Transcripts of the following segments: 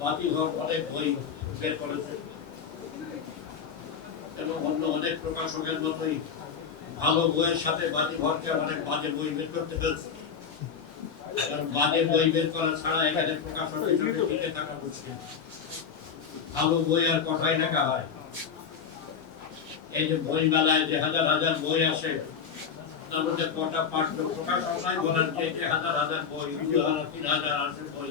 বাতিঘর অনেক বই বের করেছে। এবং অন্য অনেক প্রকাশকের মতোই ভালো বইয়ের সাথে অনেক বাজে করতে হয়েছে কারণ বাজে বই বের করা ছাড়া এখানে প্রকাশক হয় এই যে বই যে হাজার হাজার বই আসে, তার মধ্যে তিন হাজার বই।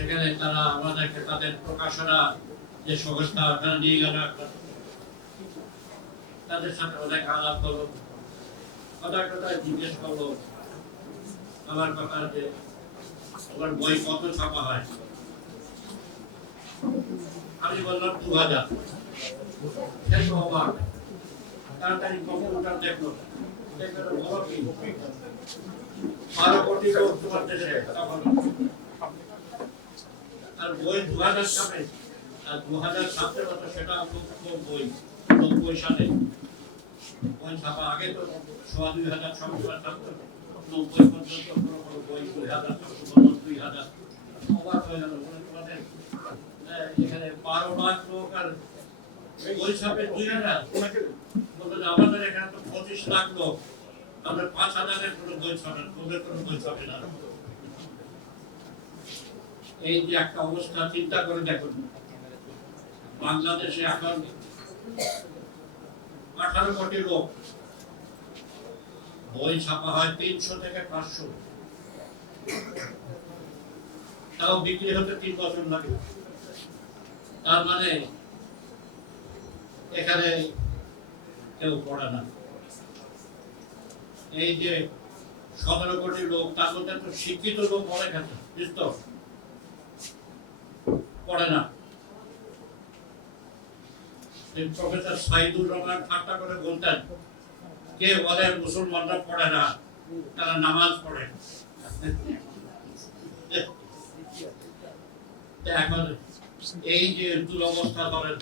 সেখানে তারা আমাদেরকে, তাদের প্রকাশনা যে সংস্থা ওখানে নিয়ে গেল তাদের সাথে অনেক আলাপ করল। কথা কথা জিজ্ঞেস করল, আমার কথা যে তোমার বই কত ছাপা হয়? আমি বললাম, দু হাজার। তো অবাক। তাড়াতাড়ি কম্পিউটার দেখল। দেখল বলো কি বারো কোটি তোমার দেশে আর বই দু হাজার আর দু হাজার ছাপতে হতো সেটা বই, নব্বই সালে। বই ছাপা আগে তো সোয়া দুই হাজার ছাপতো নব্বই পর্যন্ত কোনো কোনো বই দুই হাজার দুই হাজার অবাক হয়ে গেল এখানে বারো লাখ লোক আর বই ছাপে দুই হাজার। আমাদের এখানে তো পঁচিশ লাখ লোক। আমরা পাঁচ হাজারের কোনো বই ছাপেন তোদের কোনো বই ছাপে না। এই যে একটা অবস্থা চিন্তা করে দেখুন। বাংলাদেশে এখন আঠারো কোটি লোক। বই ছাপা হয় তিনশো থেকে পাঁচশো। তাও বিক্রি হতে তিন বছর লাগে। তার মানে এখানে কেউ পড়ে না। এই যে সতেরো কোটি লোক, তার মধ্যে শিক্ষিত লোক অনেক আছে, বুঝতো পড়ে না। প্রফেসর সাইদুর রহমান ঠাট্টা করে বলতেন, কে বলে মুসলমানরা পড়ে না, তারা নামাজ পড়ে। এখন এই যে দুরবস্থা করেন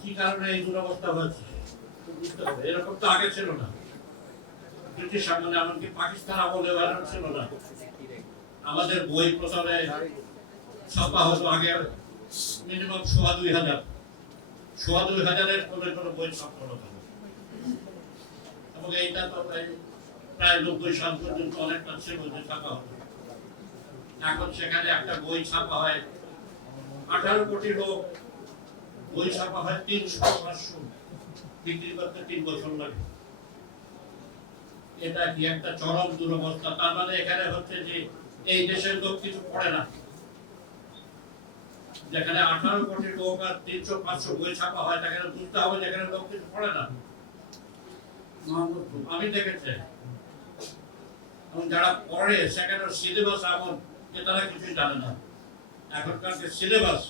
কি কারণে এই দুরবস্থা হয়েছে? এরকম তো আগে ছিল না। ব্রিটিশ এমনকি পাকিস্তান আমলে ছিল না। আমাদের বই প্রচারে ছাপা হতো আগে মিনিমাম সোয়া দুই হাজার। সোয়া দুই হাজারের বই হতো। এবং এইটা তো প্রায় নব্বই সাল পর্যন্ত অনেকটা ছাপা হতো। এখন সেখানে একটা বই ছাপা হয়, আঠারো কোটি লোক বই ছাপা হয় তিনশো পাঁচশো। বিক্রি করতে তিন বছর লাগে। এটা কি একটা চরম দুরবস্থা? তার মানে এখানে হচ্ছে যে এই দেশের লোক কিছু পড়ে না। যেখানে আঠারো কোটি লোক আর তিনশো পাঁচশো বই ছাপা হয় সেখানে বুঝতে হবে যেখানে লোক কিছু পড়ে না। আমি দেখেছি। যারা পড়ে সেখানে সিলেবাস এমন যে তারা কিছুই জানে না। এখনকার যে সিলেবাস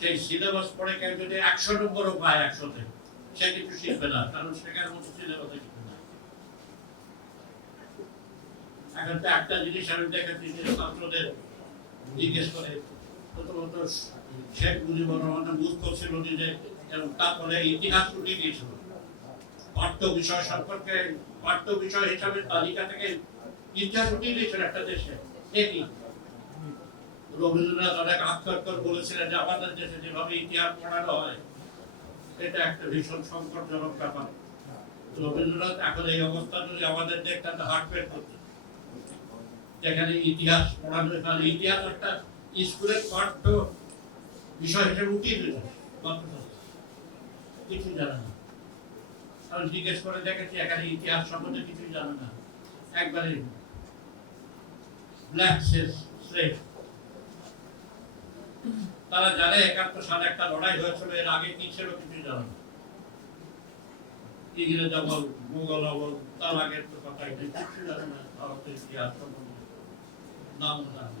সেই সিলেবাস পড়ে কেউ যদি একশো নম্বরও পায় একশোতে সে কিছু শিখবে না কারণ সেখানে মতো সিলেবাসে কিছু নাই। এখন তো একটা জিনিস আমি দেখেছি যে ছাত্রদের জিজ্ঞেস করে ইতিহাস রবীন্দ্রনাথ যে আমাদের ইতিহাস হয়, এটা একটা ভীষণ ব্যাপার। রবীন্দ্রনাথ এখন এই অবস্থা যদি আমাদের দেখতেন হার্ট করতে যেখানে ইতিহাস পড়ানো ইতিহাস একটা স্কুলের পাঠ্য বিষয় হিসেবে উঠিয়ে কিছু জানে না। আমি জিজ্ঞেস করে দেখেছি ইতিহাস সম্বন্ধে কিছুই জানে না। একবারে ব্ল্যাক তারা জানে একাত্তর সালে একটা লড়াই হয়েছিল, এর আগে কি ছিল কিছু জানে না। ইংরেজ আমল মুঘল তার আগের তো কথা কিছু জানে না ভারতের ইতিহাস সম্বন্ধে। নাম জানে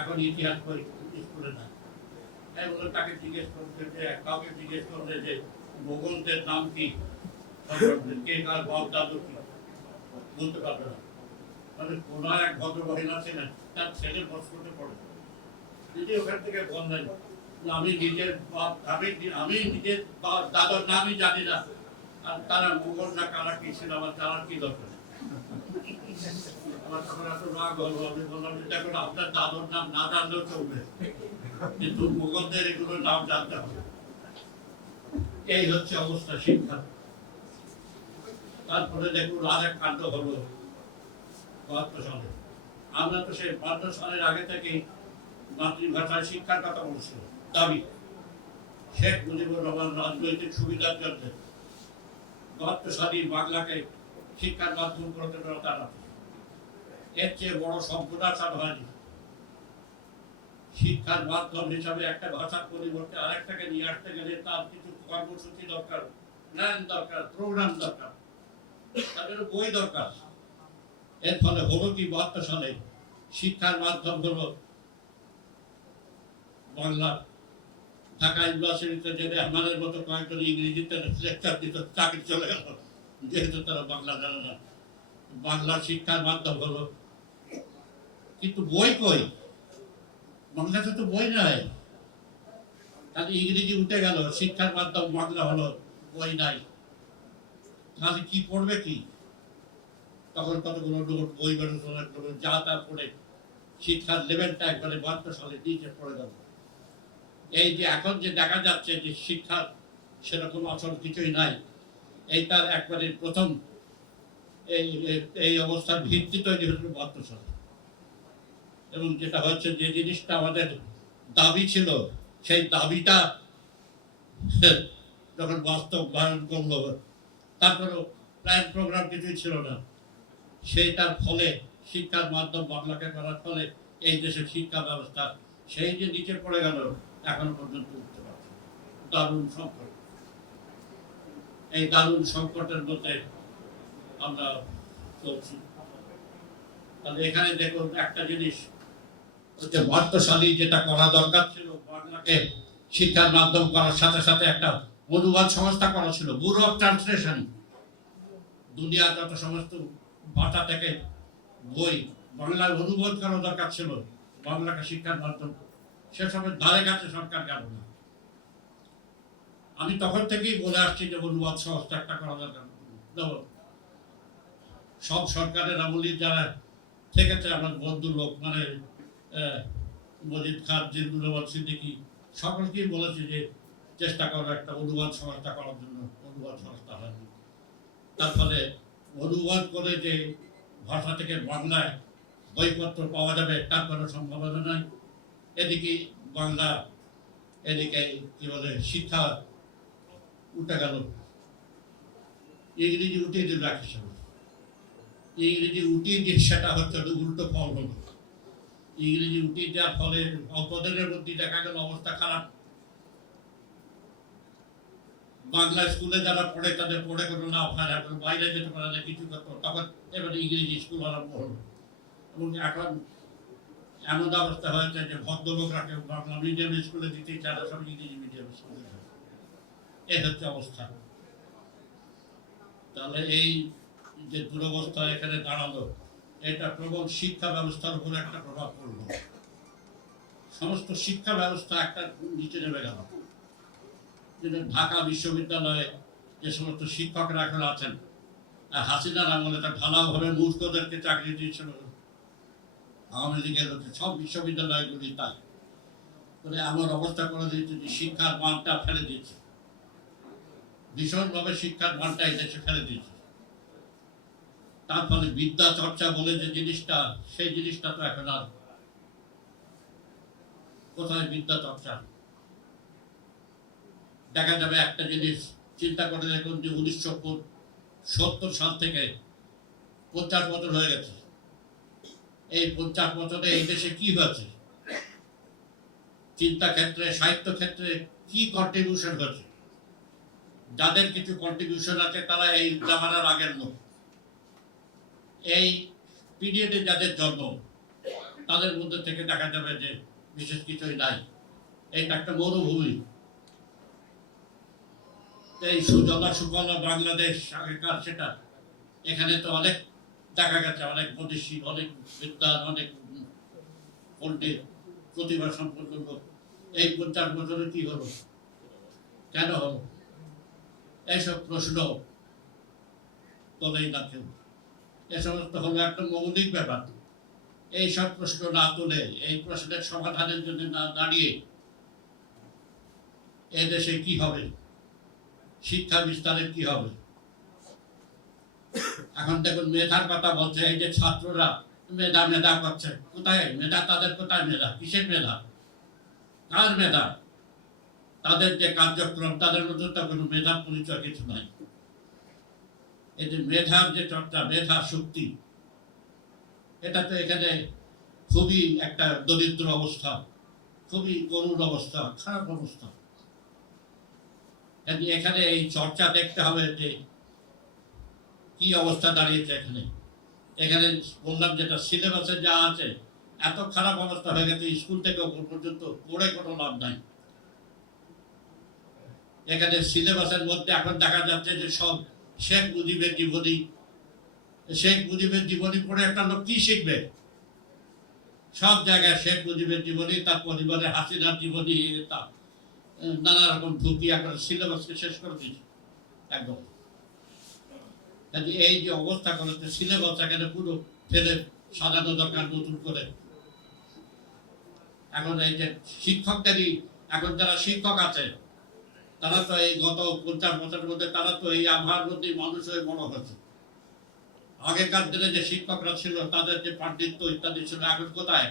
এখন ইতিহাস বই স্কুলে না। বলে তাকে জিজ্ঞেস করতে যে, কাউকে জিজ্ঞেস করলে যে মোগলদের নাম কি? কে কার বাপ দাদু কি? বলতে পারবে না। মানে কোন এক ভদ্র মহিলা ছিলেন, তার ছেলে পড়ে। যদি ওখান থেকে বললেন আমি নিজের বাপ, আমি আমি নিজের বাপ, দাদার নামই জানি না। আর তারা মোগলরা কারা কি ছিল, আমার জানার কি দরকার? এই হচ্ছে অবস্থা শিক্ষা। তারপরে দেখুন এক কাণ্ড হলো সালে। আমরা তো সেই বাহাত্তর সালের আগে থেকেই মাতৃভাষায় শিক্ষার কথা বলছি দাবি। শেখ মুজিবুর রহমান রাজনৈতিক সুবিধার জন্য বাংলাকে শিক্ষার মাধ্যম করতে তারা এর চেয়ে বড় হয়নি। শিক্ষার মাধ্যম হিসাবে একটা ভাষার পরিবর্তে আরেকটাকে নিয়ে আসতে গেলে তার কিছু কর্মসূচি দরকার দরকার প্রোগ্রাম দরকার, তাদের বই দরকার। এর ফলে হলো কি বাহাত্তর সালে শিক্ষার মাধ্যম হলো বাংলা। ঢাকা ইউনিভার্সিটিতে যে আমাদের মতো কয়েকজন ইংরেজিতে লেকচার দিত, চাকরি চলে গেল। যেহেতু তারা বাংলা জানে না। বাংলা শিক্ষার মাধ্যম হলো কিন্তু বই কই? বাংলাতে তো বই নাই। তাহলে ইংরেজি উঠে গেল, শিক্ষার মাধ্যম বাংলা হলো বই নাই। তাহলে কি পড়বে কি? তখন কতগুলো নোট বই বেরোনো যা তা পড়ে, শিক্ষার লেভেলটা একবারে বাহাত্তর সালে নিচে পড়ে গেল। এই যে এখন যে দেখা যাচ্ছে যে শিক্ষার সেরকম আসল কিছুই নাই, এই তার একবারে প্রথম এই, এই- অবস্থার ভিত্তি তৈরি হয়েছিল বাহাত্তর সালে। এবং যেটা হচ্ছে যে জিনিসটা আমাদের দাবি ছিল, সেই দাবিটা যখন বাস্তবায়ন করল, তারপরেও প্ল্যান প্রোগ্রাম কিছুই ছিল না। সেইটার ফলে শিক্ষার মাধ্যম বাংলাকে করার ফলে এই দেশের শিক্ষা ব্যবস্থা সেই যে নিচে পড়ে গেল, এখনও পর্যন্ত উঠতে পারছে দারুণ সংকট। এই দারুণ সংকটের মধ্যে আমরা চলছি। তাহলে এখানে দেখুন একটা জিনিস যেটা করা দরকার ছিল বাংলাকে শিক্ষার মাধ্যম করার সাথে সাথে একটা অনুবাদ সংস্থা করা ছিল, ব্যুরো অফ ট্রান্সলেশন। দুনিয়া যত সমস্ত ভাষা থেকে বই অনুবাদ করা দরকার ছিল, বাংলাকে শিক্ষার মাধ্যম। ধারে কাছে সরকার গেল না। আমি তখন থেকেই বলে আসছি যে অনুবাদ সংস্থা একটা করা দরকার। সব সরকারের আমলি যারা থেকেছে, আমার বন্ধু লোক মানে মজিদ খান জিন্দুরবাদ সিদ্দিকি, সকলকেই বলেছে যে চেষ্টা করো একটা অনুবাদ সংস্থা করার জন্য অনুবাদ সংস্থা হয়নি। তার ফলে অনুবাদ করে যে ভাষা থেকে বাংলায় বইপত্র পাওয়া যাবে, তার কোনো সম্ভাবনা নাই। এদিকে বাংলা, এদিকে কি বলে, শিক্ষা উঠে গেল। ইংরেজি উঠিয়ে দিল ইংরেজি উঠিয়ে দিয়ে সেটা হচ্ছে উল্টো ফল হলো। ইংরেজি উঠে যাওয়ার ফলে অল্প দিনের মধ্যে দেখা গেল অবস্থা খারাপ। বাংলা স্কুলে যারা পড়ে, তাদের পড়ে কোনো না, এখন বাইরে যেতে পারে না, কিছু করতে তখন এবারে ইংরেজি স্কুল আরম্ভ হলো। এবং এখন এমন অবস্থা হয়েছে যে ভদ্রলোকরা কেউ বাংলা মিডিয়াম স্কুলে দিতে চায় সব ইংরেজি মিডিয়াম স্কুলে। এই হচ্ছে অবস্থা। তাহলে এই যে দুরবস্থা এখানে দাঁড়াল এটা প্রবল শিক্ষা ব্যবস্থার উপর একটা প্রভাব পড়ল। সমস্ত শিক্ষা ব্যবস্থা একটা নিচে নেমে গেল। ঢাকা বিশ্ববিদ্যালয়ে যে সমস্ত শিক্ষকরা এখন আছেন, আর হাসিনার আমলে তা ঢালাওভাবে মূর্খদেরকে চাকরি দিয়েছিল আওয়ামী লীগের সব বিশ্ববিদ্যালয়গুলি তাই। মানে আমার অবস্থা করে দিয়েছে যে শিক্ষার মানটা ফেলে দিয়েছে। ভীষণভাবে শিক্ষার মানটা এই দেশে ফেলে দিয়েছে। তার ফলে বিদ্যা চর্চা বলে যে জিনিসটা, সেই জিনিসটা তো এখন আর কোথায় বিদ্যা চর্চা? দেখা যাবে একটা জিনিস, চিন্তা করে দেখুন যে উনিশশো সত্তর সাল থেকে পঞ্চাশ বছর হয়ে গেছে। এই পঞ্চাশ বছরে এই দেশে কি হয়েছে? চিন্তা ক্ষেত্রে, সাহিত্য ক্ষেত্রে কি কন্ট্রিবিউশন হয়েছে? যাদের কিছু কন্ট্রিবিউশন আছে, তারা এই জামানার আগের লোক। এই পিরিয়ডে যাদের জন্ম তাদের মধ্যে থেকে দেখা যাবে যে বিশেষ কিছুই নাই। এটা একটা মরুভূমি। এই সুজলা সুফলা বাংলাদেশ আগেকার সেটা, এখানে তো অনেক দেখা গেছে, অনেক বৈদেশি, অনেক বিদ্যান অনেক পণ্ডিত, প্রতিভা সম্পর্ক এই পঞ্চাশ বছরে কি হলো? কেন হলো? এইসব প্রশ্ন তোলেই না কেউ। এ সমস্ত হলো একটা মৌলিক ব্যাপার। এই সব প্রশ্ন না তুলে, এই প্রশ্নের সমাধানের জন্য না দাঁড়িয়ে এদেশে কি হবে? শিক্ষা বিস্তারের কি হবে? এখন দেখুন, মেধার কথা বলছে, এই যে ছাত্ররা মেধা মেধা করছে। কোথায়? মেধা তাদের কোথায় মেধা? কিসের মেধা? কার মেধা? তাদের যে কার্যক্রম, তাদের মধ্যে তো কোনো মেধার পরিচয় কিছু নাই। এই যে মেধার যে চর্চা, মেধা শক্তি এটা তো এখানে খুবই একটা দরিদ্র অবস্থা, খুবই করুণ অবস্থা, খারাপ অবস্থা। এখানে এই চর্চা দেখতে হবে যে কি অবস্থা দাঁড়িয়েছে এখানে। এখানে বললাম যেটা সিলেবাসে যা আছে, এত খারাপ অবস্থা হয়ে গেছে, স্কুল থেকে ওপর পর্যন্ত পড়ে কোনো লাভ নাই। এখানে সিলেবাসের মধ্যে এখন দেখা যাচ্ছে যে সব শেখ মুজিবের জীবনী। শেখ মুজিবের জীবনী পড়ে একটা লোক কি শিখবে? সব জায়গায় শেখ মুজিবের জীবনী, তার পরিবারে হাসিনার জীবনী তা নানা রকম ঢুকিয়া করে সিলেবাসকে শেষ করে দিয়েছে। একদম। কাজে এই যে অবস্থা করেছে, সিলেবাস এখানে পুরো ফেলে সাজানো দরকার নতুন করে। এখন এই যে শিক্ষকদেরই, এখন যারা শিক্ষক আছে তারা তো এই গত পঞ্চাশ বছরের মধ্যে তারা তো এই আবহাওয়ার মানুষ হয়ে বড় হয়েছে। আগেকার দিনে যে শিক্ষকরা ছিল, তাদের যে পাণ্ডিত্য ইত্যাদি ছিল, এখন কোথায়?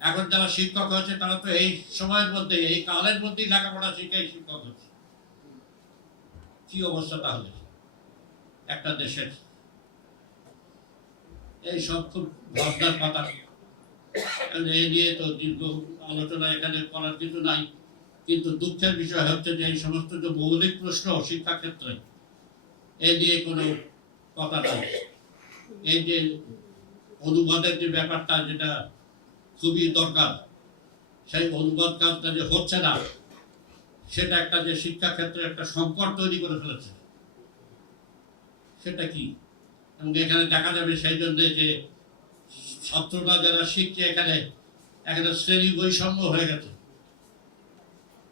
এখন যারা শিক্ষক হয়েছে, তারা তো এই সময়ের মধ্যে, এই কালের মধ্যেই লেখাপড়া শিখে শিক্ষক হচ্ছে। কি অবস্থা তাহলে? একটা দেশের এই সব খুব ভাবনার কথা এই নিয়ে তো দীর্ঘ আলোচনা এখানে করার কিছু নাই। কিন্তু দুঃখের বিষয় হচ্ছে যে এই সমস্ত যে মৌলিক প্রশ্ন শিক্ষা ক্ষেত্রে এই নিয়ে কোনো কথা নাই। এই যে অনুবাদের যে ব্যাপারটা যেটা খুবই দরকার, সেই অনুবাদ কাজটা যে হচ্ছে না, সেটা একটা যে শিক্ষা ক্ষেত্রে একটা সংকট তৈরি করে ফেলেছে। সেটা কি? এবং এখানে দেখা যাবে সেই জন্য যে ছাত্ররা যারা শিখছে এখানে এখানে শ্রেণি বৈষম্য হয়ে গেছে।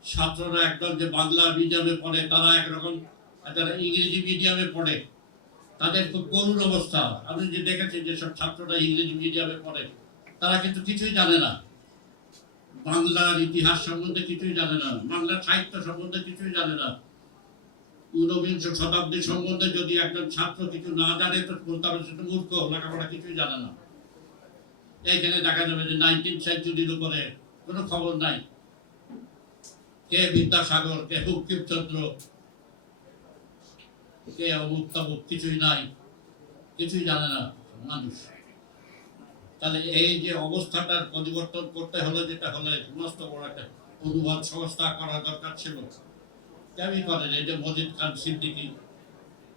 ছাত্ররা একদম যে বাংলা মিডিয়ামে পড়ে, তারা একরকম যারা ইংরেজি মিডিয়ামে পড়ে। তাদের খুব করুণ অবস্থা। আমি যে দেখেছি যেসব ছাত্ররা ইংরেজি মিডিয়ামে পড়ে, তারা কিন্তু কিছুই জানে না। বাংলার ইতিহাস সম্বন্ধে কিছুই জানে না। বাংলার সাহিত্য সম্বন্ধে কিছুই জানে না। ঊনবিংশ শতাব্দী সম্বন্ধে যদি একজন ছাত্র কিছু না জানে, তো হবে সেটা মূর্খ, লেখাপড়া কিছুই জানে না। এইখানে দেখা যাবে যে নাইনটিন সেঞ্চুরির উপরে কোনো খবর নাই। কে বিদ্যাসাগর, কে বঙ্কিমচন্দ্র কে অমুক তমুক কিছুই নাই, কিছুই জানে না মানুষ। তাহলে এই যে অবস্থাটার পরিবর্তন করতে হলে যেটা হলে বড় একটা অনুবাদ সংস্থা করা দরকার ছিল। কেমনি করেন এই যে মজিদ খান সিদ্দিকি।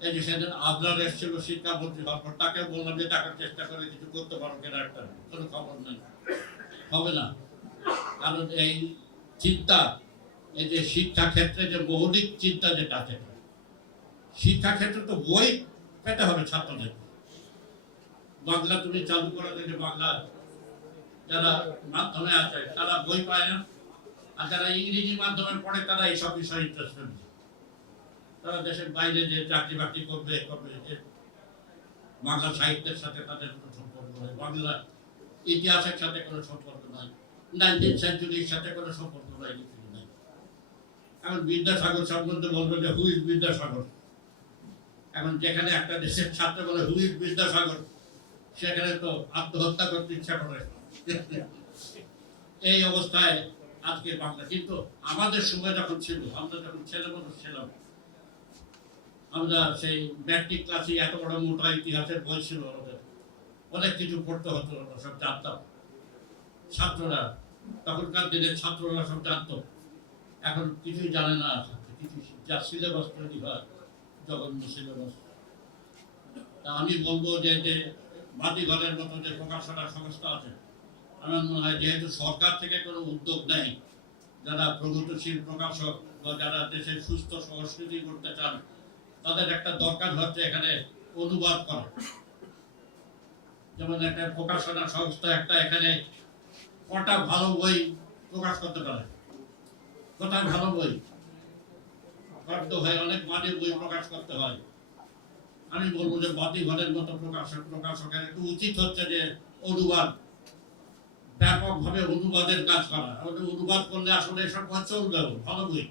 এই যে সেদিন আবরার এসেছিল, শিক্ষামন্ত্রী হওয়ার পর তাকে বললাম যে টাকার চেষ্টা করে, কিছু করতে পারো কিনা একটা কোনো খবর নেই। হবে না। কারণ এই চিন্তা এই যে শিক্ষা ক্ষেত্রে যে মৌলিক চিন্তা যেটা আছে শিক্ষা ক্ষেত্রে তো বই পেতে হবে ছাত্রদের। বাংলা তুমি চালু করে দিলে বাংলা যারা মাধ্যমে আছে, তারা বই পায় না, আর যারা ইংরেজি মাধ্যমে পড়ে, তারা এইসব বিষয়ে ইন্টারেস্টেড তারা দেশের বাইরে যে চাকরি বাকরি করবে করবে যে বাংলা সাহিত্যের সাথে তাদের কোনো সম্পর্ক নয় বাংলা ইতিহাসের সাথে কোনো সম্পর্ক নয় নাইনটিন সেঞ্চুরির সাথে কোনো সম্পর্ক নয় এখন বিদ্যাসাগর সম্বন্ধে বলব যে হুইজ বিদ্যাসাগর? এখন যেখানে একটা দেশের ছাত্র বলে হুইজ বিদ্যাসাগর? সেখানে তো আত্মহত্যা করতে ইচ্ছা করে। এই অবস্থায় আজকে বাংলা কিন্তু আমাদের সময় যখন ছিল, আমরা যখন ছেলে মানুষ ছিলাম, আমরা সেই ম্যাট্রিক ক্লাসে এত বড় মোটা ইতিহাসের বই ছিল আমাদের। অনেক কিছু পড়তে হতো সব জানতাম। ছাত্ররা, তখনকার দিনের ছাত্ররা সব জানতো। এখন কিছুই জানে না কিছু যা সিলেবাস তৈরি হয়, জঘন্য সিলেবাস তা আমি বলব যে যে বাতিঘরের মতো যে প্রকাশনা সংস্থা আছে, আমার মনে হয় যেহেতু সরকার থেকে কোনো উদ্যোগ নেই, যারা প্রগতিশীল প্রকাশক বা যারা দেশের সুস্থ সংস্কৃতি করতে চান, তাদের একটা দরকার হচ্ছে এখানে অনুবাদ করা। যেমন একটা প্রকাশনা সংস্থা একটা এখানে কটা ভালো বই প্রকাশ করতে পারে। কোথায় ভালো বই। করতে হয় অনেক মানে বই প্রকাশ করতে হয়। আমি বলব যে বাতি ঘরের মতো প্রকাশক, প্রকাশকের একটু উচিত হচ্ছে যে অনুবাদ, ব্যাপকভাবে অনুবাদের কাজ করা। অনুবাদ করলে আসলে এসব কাজ চলবে ভালো বই।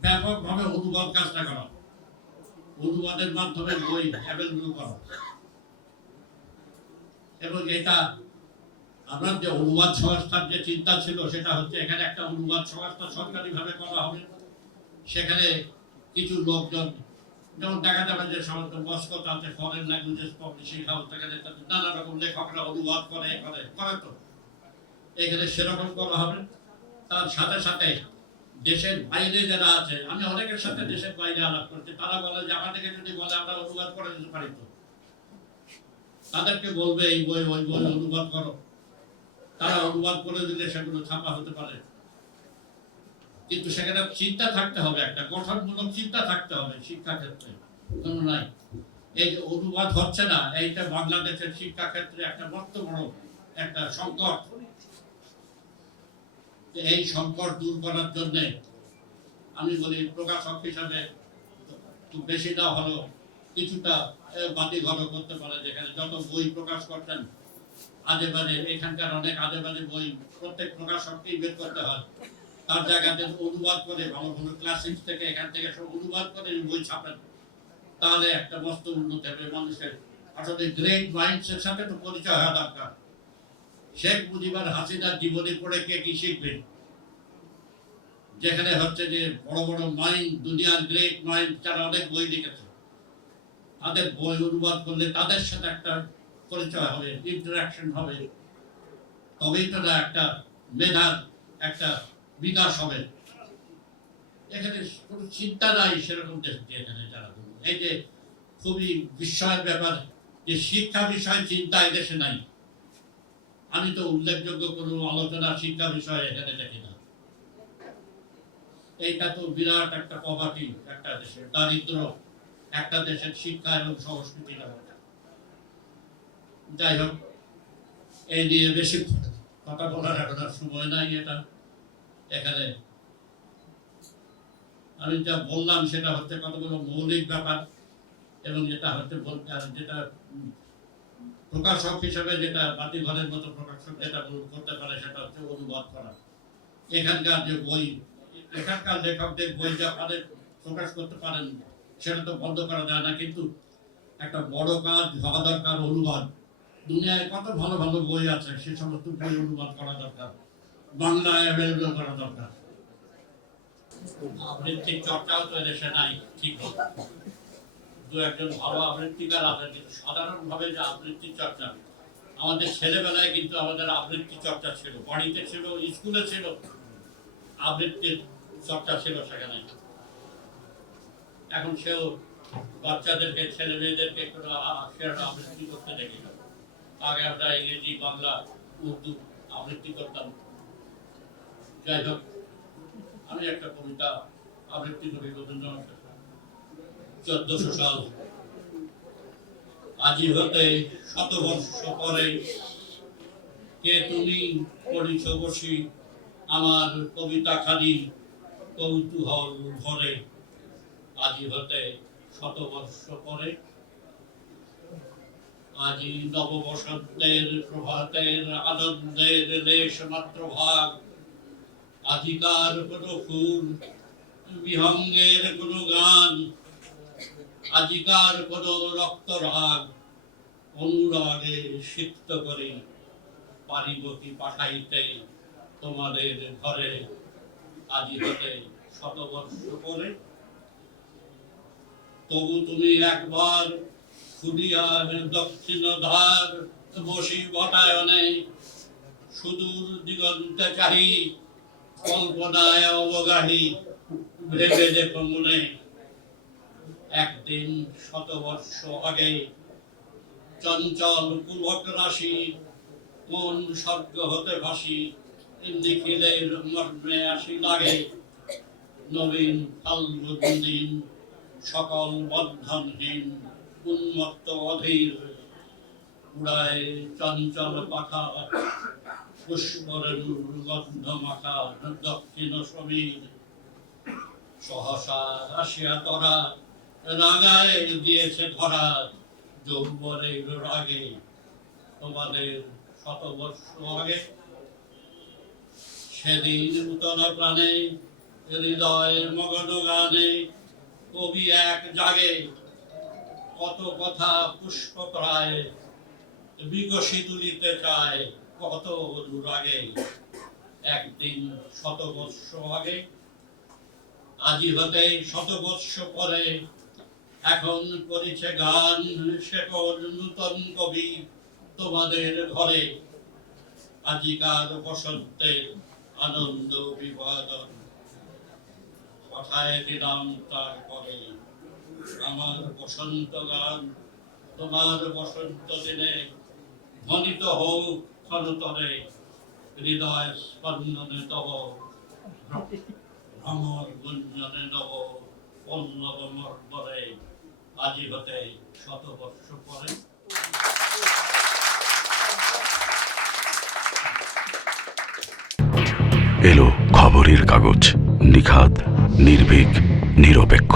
ব্যাপকভাবে অনুবাদ কাজটা করা। অনুবাদের মাধ্যমে বই অ্যাভেলেবল করা। এবং এটা আপনার যে অনুবাদ সংস্থার যে চিন্তা ছিল, সেটা হচ্ছে এখানে একটা অনুবাদ সংস্থা সরকারিভাবে করা হবে। সেখানে কিছু লোকজন, যেমন দেখা যাবে যে সমস্ত মস্কত আছে ফরেন ল্যাঙ্গুয়েজেস পাবলিশিং হাউস এখানে তাদের নানা রকম লেখকরা অনুবাদ করে করে করে তো। এখানে সেরকম করা হবে। তার সাথে সাথে দেশের বাইরে যারা আছে, আমি অনেকের সাথে দেশের বাইরে আলাপ করছি, তারা বলে যে আমাদেরকে যদি বলে আমরা অনুবাদ করে দিতে পারি তো। তাদেরকে বলবে, এই বই, ওই বই অনুবাদ করো। তারা অনুবাদ করে দিলে সেগুলো ছাপা হতে পারে। কিন্তু সেখানে চিন্তা থাকতে হবে একটা, গঠনমূলক চিন্তা থাকতে হবে শিক্ষা ক্ষেত্রে কোনো নাই। এই যে অনুবাদ হচ্ছে না, এইটা বাংলাদেশের শিক্ষা ক্ষেত্রে একটা বড় একটা সংকট। এই সংকট দূর করার জন্য আমি বলি প্রকাশক হিসাবে বেশি না হলো কিছুটা বাতি ঘর করতে পারে যেখানে যত বই প্রকাশ করতেন বাজে এখানকার অনেক বই, প্রত্যেক প্রকাশককেই বের করতে হয়। তার জায়গাতে অনুবাদ করে ভালো ভালো থেকে এখান থেকে সব অনুবাদ করে বই ছাপেন তাহলে একটা হবে মানুষের। আসলে গ্রেট মাইন্ডসের সাথে তো পরিচয় হওয়া দরকার। শেখ মুজিবার হাসিনার জীবনী পড়ে কে কি শিখবে? যেখানে হচ্ছে যে বড় বড় মাইন্ড দুনিয়ার গ্রেট মাইন্ড তারা অনেক বই লিখেছে, তাদের বই অনুবাদ করলে তাদের সাথে একটা পরিচয় হবে ইন্টারাকশন হবে, তবেই তো না একটা মেধার একটা বিকাশ হবে এখানে কোনো চিন্তা নাই সেরকম দেখতে এখানে যারা। এই যে খুবই বিস্ময়ের ব্যাপার যে শিক্ষা বিষয়ে চিন্তা এদেশে নাই আমি তো উল্লেখযোগ্য কোনো আলোচনা শিক্ষা বিষয়ে এখানে দেখি না এইটা তো বিরাট একটা পভার্টি একটা দেশের দারিদ্র, একটা দেশের শিক্ষা এবং ব্যাপারটা। যাই হোক, এই নিয়ে বেশি কথা বলার এখন আর সময় নাই এটা এখানে। আমি যা বললাম সেটা হচ্ছে কতগুলো মৌলিক ব্যাপার এবং যেটা হচ্ছে যেটা প্রকাশক হিসেবে যেটা বাতি ঘরের মতো প্রকাশক যেটা করতে পারে সেটা হচ্ছে অনুবাদ করা। এখানকার যে বই, এখানকার লেখকদের বই যা পারে প্রকাশ করতে পারেন, সেটা তো বন্ধ করা যায় না, কিন্তু একটা বড় কাজ হওয়া দরকার অনুবাদ। দুনিয়ায় কত ভালো ভালো বই আছে, সে সমস্ত বই অনুবাদ করা দরকার। বাংলায় অ্যাভেলেবল করা দরকার। আবৃত্তির চর্চাও তো এদেশে নাই, ঠিক দু একজন ভালো আবৃত্তিকার আছেন কিন্তু সাধারণভাবে যে আবৃত্তির চর্চা। আমাদের ছেলেবেলায় কিন্তু আমাদের আবৃত্তি চর্চা ছিল, বাড়িতে ছিল, স্কুলে ছিল, আবৃত্তির চর্চা ছিল সেখানে। এখন সেও বাচ্চাদেরকে ছেলে মেয়েদেরকে কোনো সেরকম আবৃত্তি করতে দেখি। না আগে আমরা ইংরেজি বাংলা, উর্দু আবৃত্তি করতাম। যাই হোক, আমি একটা কবিতা আবৃত্তি করি রবীন্দ্রনাথের চোদ্দশো সাল। আজি হতে শত বর্ষ পরে কে তুমি বসি আমার কবিতা খালি কৌতূহল ভরে। আজি হতে শত বর্ষ পরে আজি নববসন্তের প্রভাতের আনন্দের লেশ মাত্র ভাগ ফুল, বিহঙ্গের গান। অনুরাগে সিক্ত করে পারিব পাঠাইতে তোমাদের ঘরে? আজি হতে শতবর্ষ পরে। তবু তুমি একবার খুদিয়ার দক্ষিণ ধার বসি বটায়নে। সুদূর দিগন্তে চাহি, কল্পনায় অবগাহী, ভেবে দেখো মনে। একদিন শতবর্ষ আগে চঞ্চল পুলক রাশি কোন স্বর্গ হতে ভাসি, নিখিলের মর্মে আসি লাগে। নবীন ফাল্গুন দিন, সকল বন্ধনহীন। উন্মত্ত অধীর উড়ায় চঞ্চল পাখা মাখা দক্ষিণ সমীর। সহসা তরা রাগায় দিয়েছে ধরা যৌবনের রাগে তোমাদের আগে। সেদিন নূতন প্রাণে হৃদয় মগন গানে কবি এক জাগে কত কথা পুষ্প প্রায় বিকশি তুলিতে চায় কত দূর আগে একদিন শতবর্ষ আগে, আজি হতে শতবর্ষ পরে, এখন করেছে গান শেখর নূতন কবি তোমাদের ঘরে। আজিকার বসন্তের আনন্দ বিবাদন, কথায় দিলাম তার পরে। আমার বসন্ত গান, তোমার বসন্ত দিনে ধ্বনিত হোক ক্ষণতরে, হৃদয় স্পন্দনে তব, ভ্রমর গুঞ্জনে নব, পল্লব মর্বরে আজি হতে শতবর্ষ পরে। এলো খবরের কাগজ নিখাত নির্ভীক, নিরপেক্ষ।